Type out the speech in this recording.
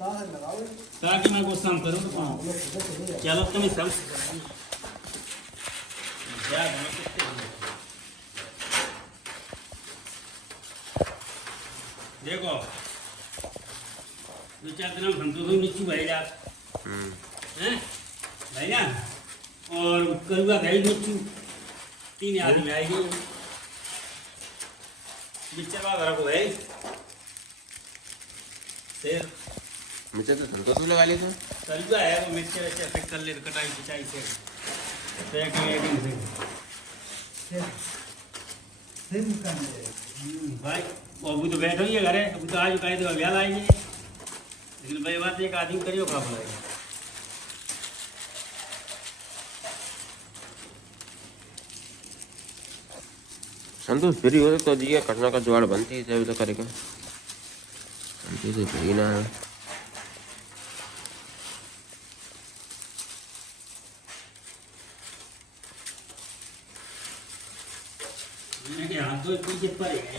ताकि मैं कुछ काम करूँ तो चलो तुम सब देखो दो चार दिन घंटों तो नीचे भैया हैं भैया और कलुआ गई नीचे 3 आदमी आएगी मिक्सर का घर को है फिर मिक्सर तो संतोष भी लगा लिया कलुआ है वो मिक्सर ऐसे कर ले कटाई पिटाई से पैकिंग से भाई अभी तो बैठो ही है घरे अभी तो आज कहीं तो ब्याह आएंगे लेकिन भाई बात एक आदमी करियो कहाँ बुलाएगा संतोष फ्री हो तो जी घटना का जुगाड़ बनती है तो करेगा संतोष तो फ्री ना है हाथ तो पीछे पड़ेगा